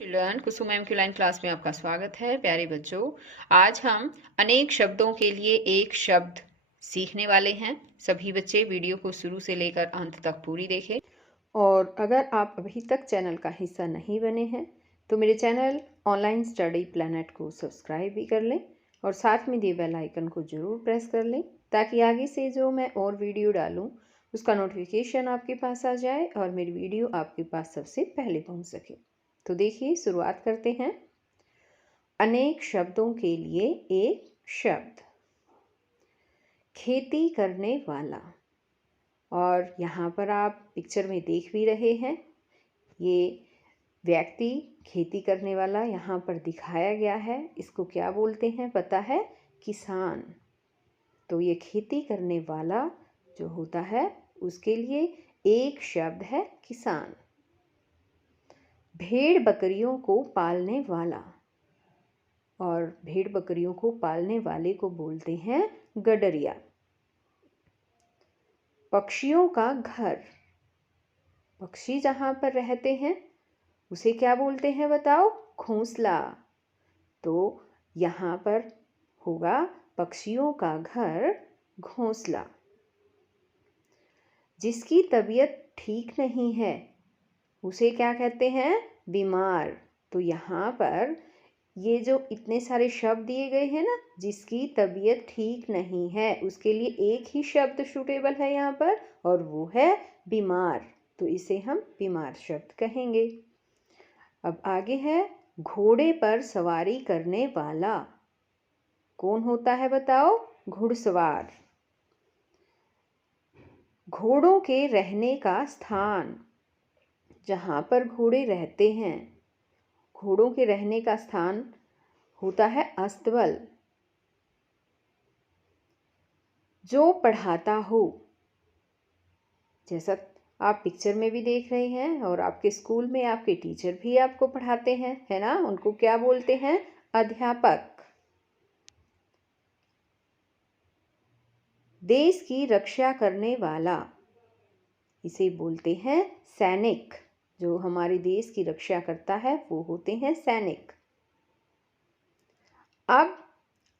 Children, कुसुम ma'am की line class में आपका स्वागत है। प्यारे बच्चों, आज हम अनेक शब्दों के लिए एक शब्द सीखने वाले हैं। सभी बच्चे वीडियो को शुरू से लेकर अंत तक पूरी देखें। और अगर आप अभी तक चैनल का हिस्सा नहीं बने हैं तो मेरे चैनल ऑनलाइन स्टडी प्लैनेट को सब्सक्राइब भी कर लें और साथ में दिए बेल आइकन को ज़रूर प्रेस कर लें ताकि आगे से जो मैं और वीडियो डालूँ उसका नोटिफिकेशन आपके पास आ जाए और मेरी वीडियो आपके पास सबसे पहले पहुँच सके। तो देखिए, शुरुआत करते हैं। अनेक शब्दों के लिए एक शब्द। खेती करने वाला। और यहाँ पर आप पिक्चर में देख भी रहे हैं, ये व्यक्ति खेती करने वाला यहाँ पर दिखाया गया है। इसको क्या बोलते हैं पता है? किसान। तो ये खेती करने वाला जो होता है उसके लिए एक शब्द है किसान। भेड़ बकरियों को पालने वाला। और भेड़ बकरियों को पालने वाले को बोलते हैं गडरिया। पक्षियों का घर। पक्षी जहाँ पर रहते हैं उसे क्या बोलते हैं बताओ? घोंसला। तो यहाँ पर होगा पक्षियों का घर घोंसला। जिसकी तबीयत ठीक नहीं है उसे क्या कहते हैं? बीमार। तो यहाँ पर ये जो इतने सारे शब्द दिए गए हैं ना, जिसकी तबीयत ठीक नहीं है, उसके लिए एक ही शब्द सूटेबल है यहाँ पर और वो है बीमार। तो इसे हम बीमार शब्द कहेंगे। अब आगे है घोड़े पर सवारी करने वाला। कौन होता है बताओ? घुड़सवार। घोड़ों के रहने का स्थान। जहाँ पर घोड़े रहते हैं, घोड़ों के रहने का स्थान होता है अस्तबल। जो पढ़ाता हो, जैसा आप पिक्चर में भी देख रहे हैं और आपके स्कूल में आपके टीचर भी आपको पढ़ाते हैं, है ना? उनको क्या बोलते हैं? अध्यापक। देश की रक्षा करने वाला, इसे बोलते हैं सैनिक। जो हमारे देश की रक्षा करता है वो होते हैं सैनिक। अब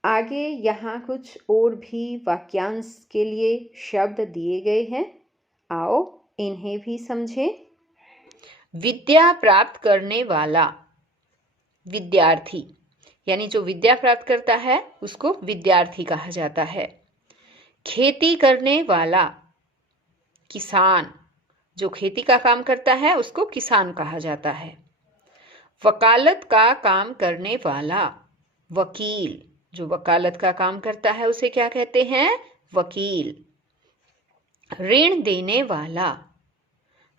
आगे यहाँ कुछ और भी वाक्यांश के लिए शब्द दिए गए हैं, आओ इन्हें भी समझें। विद्या प्राप्त करने वाला, विद्यार्थी, यानी जो विद्या प्राप्त करता है उसको विद्यार्थी कहा जाता है। खेती करने वाला, किसान, जो खेती का काम करता है उसको किसान कहा जाता है। वकालत का काम करने वाला, वकील, जो वकालत का काम करता है उसे क्या कहते हैं? वकील। ऋण देने वाला,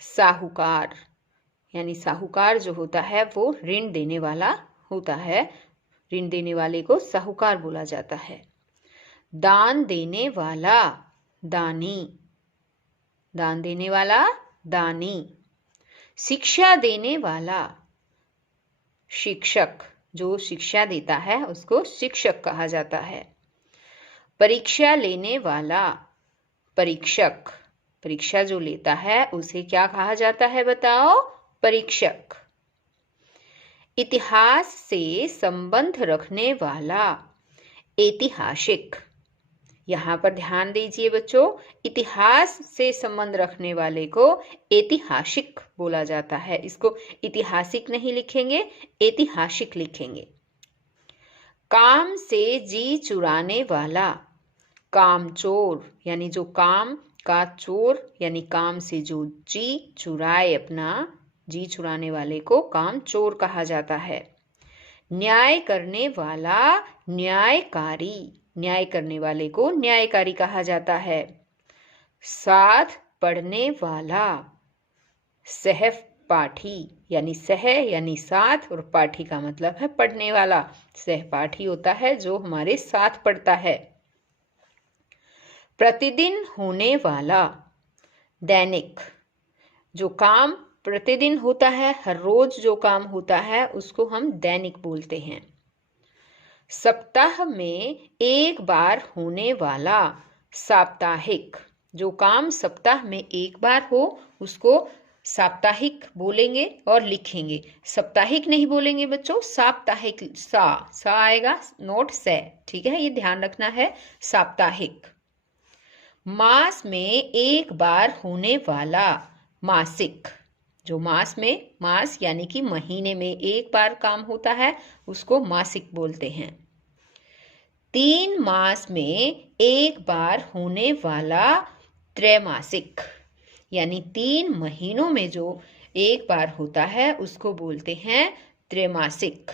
साहूकार, यानी साहूकार जो होता है वो ऋण देने वाला होता है। ऋण देने वाले को साहूकार बोला जाता है। दान देने वाला, दानी, दान देने वाला दानी। शिक्षा देने वाला, शिक्षक, जो शिक्षा देता है उसको शिक्षक कहा जाता है। परीक्षा लेने वाला, परीक्षक, परीक्षा जो लेता है उसे क्या कहा जाता है बताओ? परीक्षक। इतिहास से संबंध रखने वाला, ऐतिहासिक। यहाँ पर ध्यान दीजिए बच्चों, इतिहास से संबंध रखने वाले को ऐतिहासिक बोला जाता है। इसको ऐतिहासिक नहीं लिखेंगे, ऐतिहासिक लिखेंगे। काम से जी चुराने वाला, कामचोर, यानी जो काम का चोर, यानी काम से जो जी चुराए, अपना जी चुराने वाले को काम चोर कहा जाता है। न्याय करने वाला, न्यायकारी, न्याय करने वाले को न्यायकारी कहा जाता है। साथ पढ़ने वाला, सहपाठी, यानी सह यानी साथ और पाठी का मतलब है पढ़ने वाला। सहपाठी होता है जो हमारे साथ पढ़ता है। प्रतिदिन होने वाला, दैनिक, जो काम प्रतिदिन होता है, हर रोज जो काम होता है उसको हम दैनिक बोलते हैं। सप्ताह में एक बार होने वाला, साप्ताहिक, जो काम सप्ताह में एक बार हो उसको साप्ताहिक बोलेंगे और लिखेंगे। साप्ताहिक नहीं बोलेंगे बच्चों, साप्ताहिक, सा आएगा, नोट से, ठीक है, ये ध्यान रखना है। साप्ताहिक। मास में एक बार होने वाला मासिक, जो मास में, मास यानी कि महीने में एक बार काम होता है, उसको मासिक बोलते हैं। 3 मास में एक बार होने वाला त्रैमासिक, यानी 3 महीनों में जो एक बार होता है उसको बोलते हैं त्रैमासिक।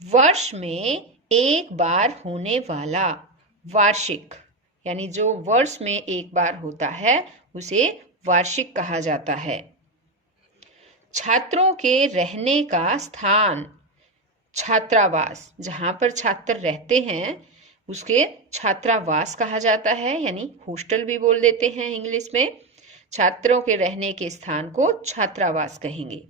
वर्ष में एक बार होने वाला वार्षिक, यानी जो वर्ष में एक बार होता है उसे वार्षिक कहा जाता है। छात्रों के रहने का स्थान, छात्रावास, जहां पर छात्र रहते हैं उसके छात्रावास कहा जाता है, यानी हॉस्टल भी बोल देते हैं इंग्लिश में। छात्रों के रहने के स्थान को छात्रावास कहेंगे।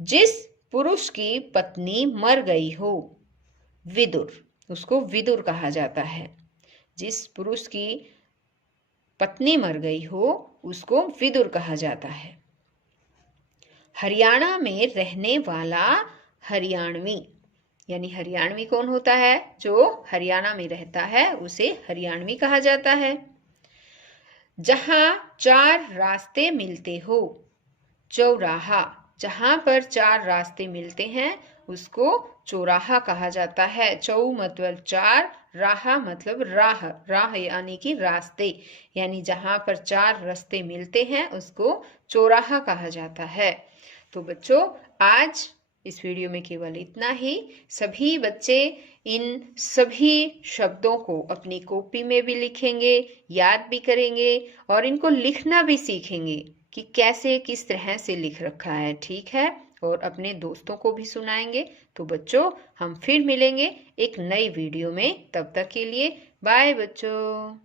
जिस पुरुष की पत्नी मर गई हो, विदुर, उसको विदुर कहा जाता है। जिस पुरुष की पत्नी मर गई हो उसको विदुर कहा जाता है। हरियाणा में रहने वाला हरियाणवी, यानी हरियाणवी कौन होता है? जो हरियाणा में रहता है उसे हरियाणवी कहा जाता है। जहां 4 रास्ते मिलते हो, चौराहा, जहां पर 4 रास्ते मिलते हैं उसको चौराहा कहा जाता है। चौ मतलब 4, राह मतलब राह, राह यानी कि रास्ते, यानी जहां पर 4 रास्ते मिलते हैं उसको चौराहा कहा जाता है। तो बच्चों आज इस वीडियो में केवल इतना ही। सभी बच्चे इन सभी शब्दों को अपनी कॉपी में भी लिखेंगे, याद भी करेंगे और इनको लिखना भी सीखेंगे कि कैसे किस तरह से लिख रखा है, ठीक है, और अपने दोस्तों को भी सुनाएंगे। तो बच्चों हम फिर मिलेंगे एक नई वीडियो में, तब तक के लिए बाय बच्चों।